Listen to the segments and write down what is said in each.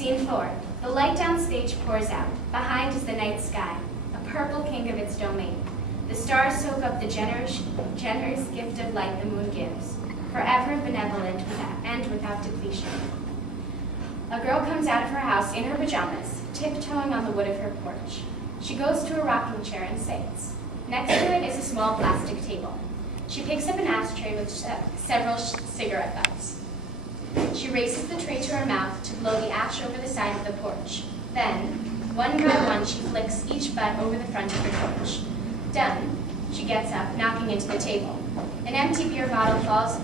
Scene 4. The light downstage pours out. Behind is the night sky, a purple king of its domain. The stars soak up the generous gift of light the moon gives, forever benevolent and without depletion. A girl comes out of her house in her pajamas, tiptoeing on the wood of her porch. She goes to a rocking chair and sits. Next to it is a small plastic table. She picks up an ashtray with several cigarette butts. She raises the tray to her mouth to blow the ash over the side of the porch. Then, one by one, she flicks each butt over the front of her porch. Done, she gets up, knocking into the table. An empty beer bottle falls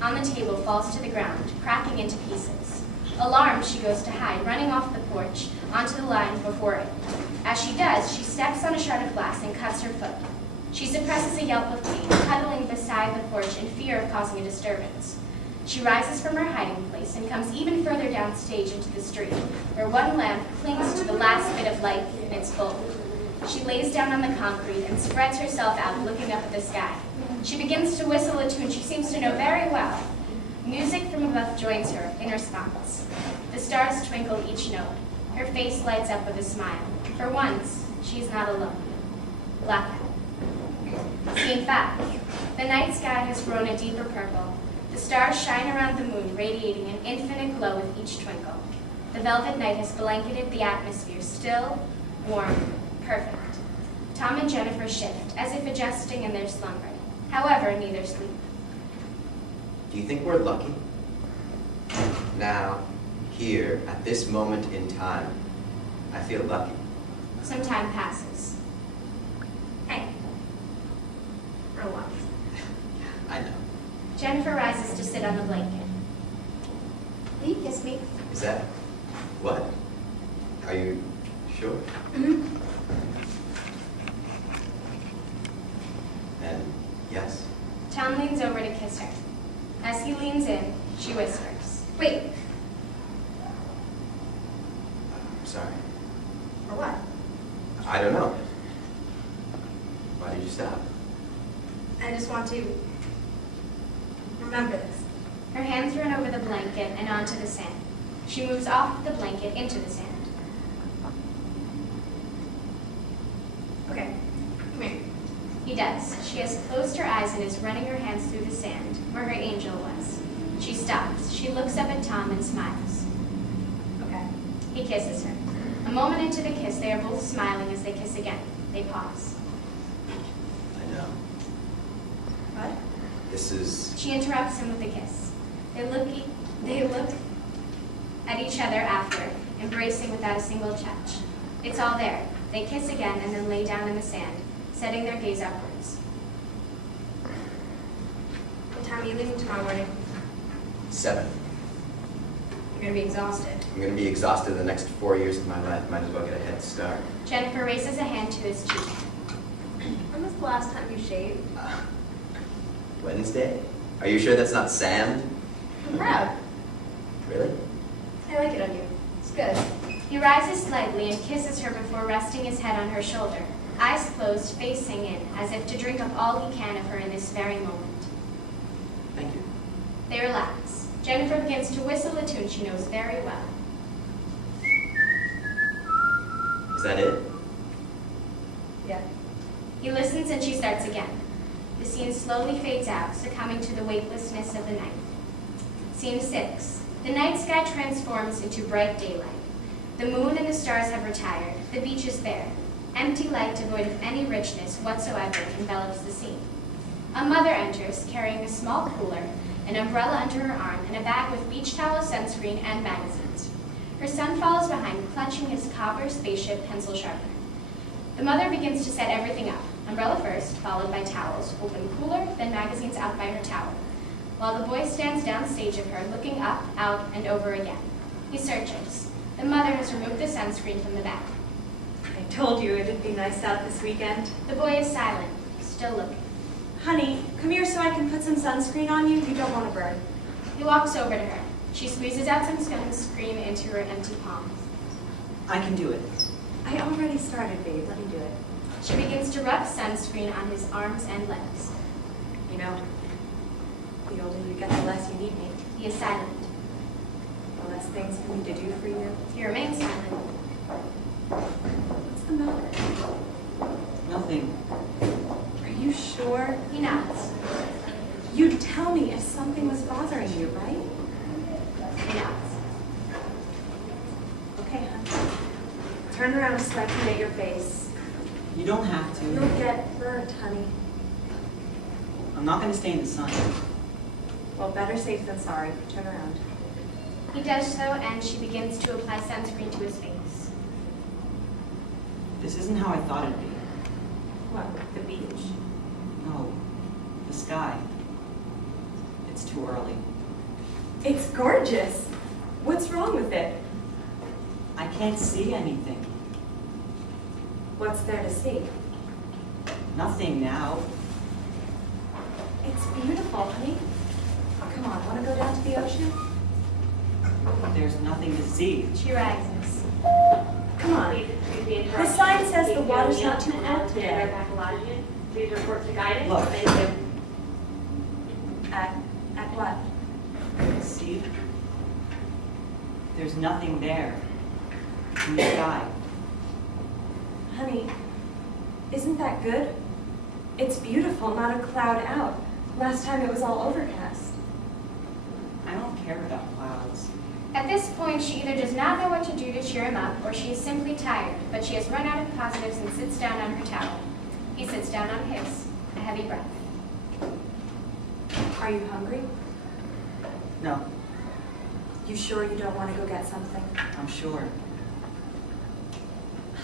on the table, falls to the ground, cracking into pieces. Alarmed, she goes to hide, running off the porch onto the line before it. As she does, she steps on a shard of glass and cuts her foot. She suppresses a yelp of pain, huddling beside the porch in fear of causing a disturbance. She rises from her hiding place and comes even further downstage into the street, where one lamp clings to the last bit of light in its bulb. She lays down on the concrete and spreads herself out, looking up at the sky. She begins to whistle a tune she seems to know very well. Music from above joins her in response. The stars twinkle each note. Her face lights up with a smile. For once, she is not alone. Blackout. Scene 5. The night sky has grown a deeper purple. The stars shine around the moon, radiating an infinite glow with each twinkle. The velvet night has blanketed the atmosphere, still, warm, perfect. Tom and Jennifer shift, as if adjusting in their slumber. However, neither sleep. Do you think we're lucky? Now, here, at this moment in time, I feel lucky. Some time passes. Hey. For a while. I know. Jennifer rises to sit on the blanket. Will you kiss me? Is that what? Are you sure? Mm-hmm. And yes. Tom leans over to kiss her. As he leans in, she whispers, "Wait." I'm sorry. For what? I don't know. Why did you stop? I just want to remember this. Her hands run over the blanket and onto the sand. She moves off the blanket into the sand. Okay, come here. He does. She has closed her eyes and is running her hands through the sand, where her angel was. She stops. She looks up at Tom and smiles. Okay. He kisses her. A moment into the kiss, they are both smiling as they kiss again. They pause. I know. What? This is... She interrupts him with a kiss. They look at each other after, embracing without a single touch. It's all there. They kiss again and then lay down in the sand, setting their gaze upwards. What time are you leaving tomorrow morning? 7. You're going to be exhausted. I'm going to be exhausted the next 4 years of my life. Might as well get a head start. Jennifer raises a hand to his cheek. When was the last time you shaved? Wednesday? Are you sure that's not sand? I'm proud. Really? I like it on you. It's good. He rises slightly and kisses her before resting his head on her shoulder, eyes closed, facing in, as if to drink up all he can of her in this very moment. Thank you. They relax. Jennifer begins to whistle a tune she knows very well. Is that it? Yeah. He listens and she starts again. The scene slowly fades out, succumbing to the weightlessness of the night. Scene 6. The night sky transforms into bright daylight. The moon and the stars have retired. The beach is bare. Empty light devoid of any richness whatsoever envelops the scene. A mother enters, carrying a small cooler, an umbrella under her arm, and a bag with beach towel, sunscreen, and magazines. Her son follows behind, clutching his copper spaceship pencil sharpener. The mother begins to set everything up. Umbrella first, followed by towels, open cooler, then magazines out by her tower, while the boy stands downstage of her, looking up, out, and over again. He searches. The mother has removed the sunscreen from the bag. I told you it'd be nice out this weekend. The boy is silent, still looking. Honey, come here so I can put some sunscreen on you. You don't want to burn. He walks over to her. She squeezes out some sunscreen into her empty palm. I can do it. I already started, babe. Let me do it. She begins to rub sunscreen on his arms and legs. You know, the older you get, the less you need me. He is silent. The less things for me to do for you. He remains silent. What's the matter? Nothing. Are you sure? He nods. You'd tell me if something was bothering you, right? He nods. Okay, hon. Turn around so I can get your face. You don't have to. You'll get burnt, honey. I'm not going to stay in the sun. Well, better safe than sorry. Turn around. He does so, and she begins to apply sunscreen to his face. This isn't how I thought it'd be. What, the beach? No. The sky. It's too early. It's gorgeous. What's wrong with it? I can't see anything. What's there to see? Nothing now. It's beautiful, honey. Come on, want to go down to the ocean? There's nothing to see. She rises. Come on. The sign says the water's not too cold today. Please report to guidance. Look. Thank you. At what? See? There's nothing there. In the sky. Honey, isn't that good? It's beautiful, not a cloud out. Last time it was all overcast. I don't care about clouds. At this point, she either does not know what to do to cheer him up, or she is simply tired, but she has run out of positives and sits down on her towel. He sits down on his, a heavy breath. Are you hungry? No, You sure you don't want to go get something? I'm sure.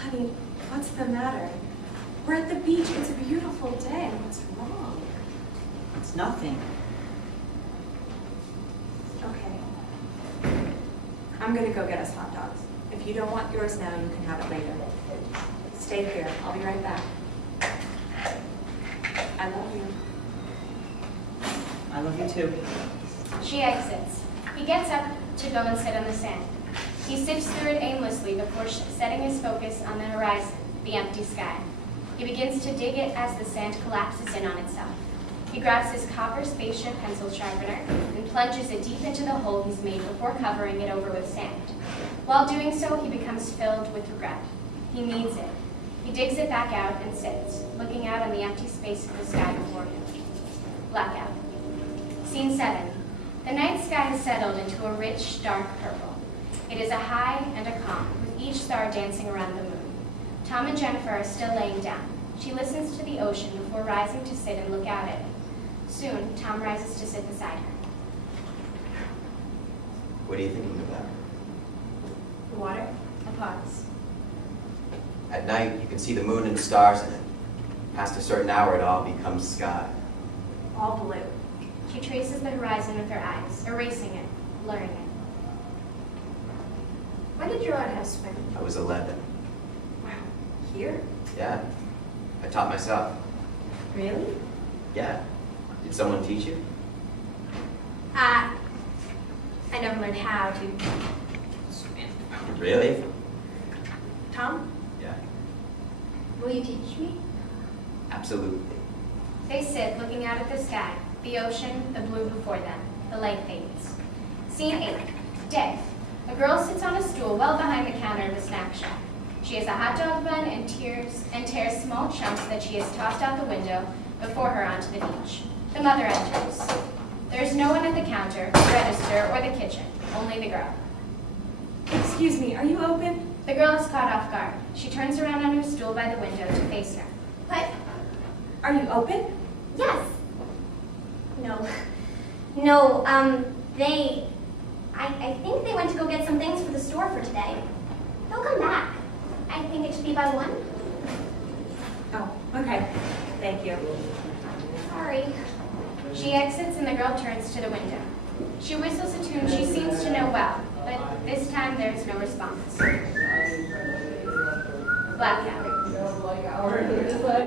Honey, what's the matter? We're at the beach. It's a beautiful day. What's wrong? It's nothing. Okay. I'm going to go get us hot dogs. If you don't want yours now, you can have it later. Stay here. I'll be right back. I love you. I love you too. She exits. He gets up to go and sit on the sand. He sifts through it aimlessly before setting his focus on the horizon, the empty sky. He begins to dig it as the sand collapses in on itself. He grabs his copper spaceship pencil sharpener and plunges it deep into the hole he's made before covering it over with sand. While doing so, he becomes filled with regret. He needs it. He digs it back out and sits, looking out on the empty space of the sky before him. Blackout. Scene 7. The night sky has settled into a rich, dark purple. It is a high and a calm, with each star dancing around the moon. Tom and Jennifer are still laying down. She listens to the ocean before rising to sit and look out at it. Soon, Tom rises to sit beside her. What are you thinking about? The water? A pause. At night, you can see the moon and stars in it. Past a certain hour, it all becomes sky. All blue. She traces the horizon with her eyes, erasing it, blurring it. When did your outhouse swim? I was 11. Wow. Here? Yeah. I taught myself. Really? Yeah. Did someone teach you? I never learned how to swim. Really? Tom? Yeah. Will you teach me? Absolutely. They sit, looking out at the sky, the ocean, the blue before them. The light fades. Scene 8. Day. A girl sits on a stool well behind the counter of a snack shop. She has a hot dog bun and tears small chunks that she has tossed out the window before her onto the beach. The mother enters. There is no one at the counter, the register, or the kitchen, only the girl. Excuse me, are you open? The girl is caught off guard. She turns around on her stool by the window to face her. What? Are you open? Yes. No. I think they went to go get some things for the store for today. They'll come back. I think it should be by 1. Oh, okay. Thank you. Sorry. She exits and the girl turns to the window. She whistles a tune she seems to know well, but this time there is no response. Blackout.